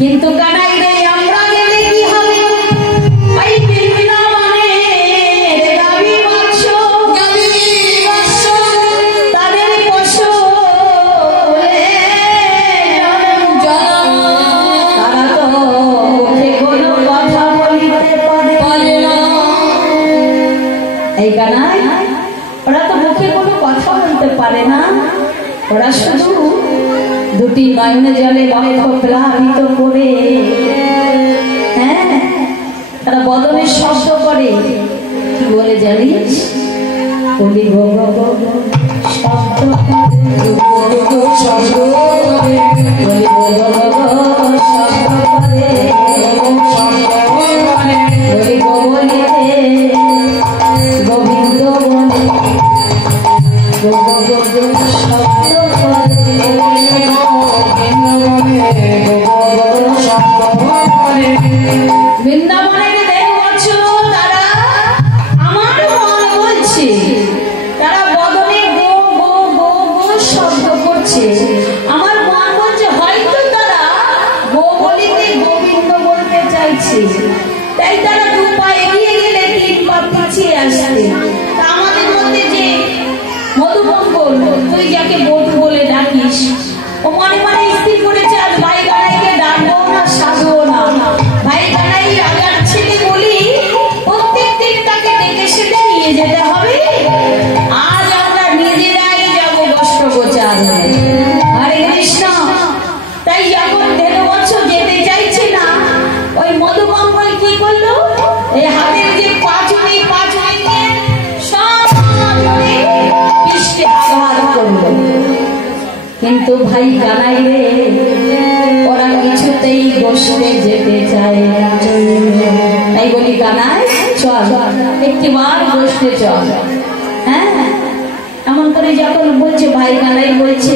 কিন্তু কানাই রে আমরা গেলে কি হবে এই বৃন্দাবনে গাবি বাক্স তাদের পশু তারা তো মুখে কোনো কথা বলিতে পারে না। এই কানাই ওরা তো মুখে কোনো কথা বলতে পারে না, ওরা শুধু দুটি নয়নে জলে বক্ষ প্লাবিত করে তারা বদনের শব্দ করে। কি বলে জানিস? বলি গো গো গো শব্দ বলি গো গো গো শব্দ করে বলি গো বলিতে গোবিন্দ বলে গো গো গো শব্দ করে বৃন্দাবনের দেব বছর তারা আমার মন বলছে, তারা বদনে গো গো গো গো শব্দ করছে। আমার মন বলছে হয়তো তারা গো বলিতে গোবিন্দ বলতে চাইছে, তাই তারা দু পা এগিয়ে গেলে তিন পা পিছিয়ে আসবে। তা আমাদের মধ্যে যে মধুমঙ্গল, তুই যাকে বধূ বলে ডাকিস, ও মনে মনে স্থির করেছে আজ ভাই গানাইকে ডাকবো না সাধবো না। ভাই গানাই রাজার ছেলে বলি প্রত্যেক দিন তাকে ডেকে সেটে নিয়ে যেতে হবে। আজ আমরা নিজেরাই যাবো বস্ত্র গোচার। হরে কৃষ্ণ। তাই কিন্তু ভাই কানাই রে ওরা কিছুতেই বসতে যেতে চায় না। তাই বলি কানাই চল একটিবার বসতে চল। হ্যাঁ এমন করে যখন বলছে ভাই কানাই বলছে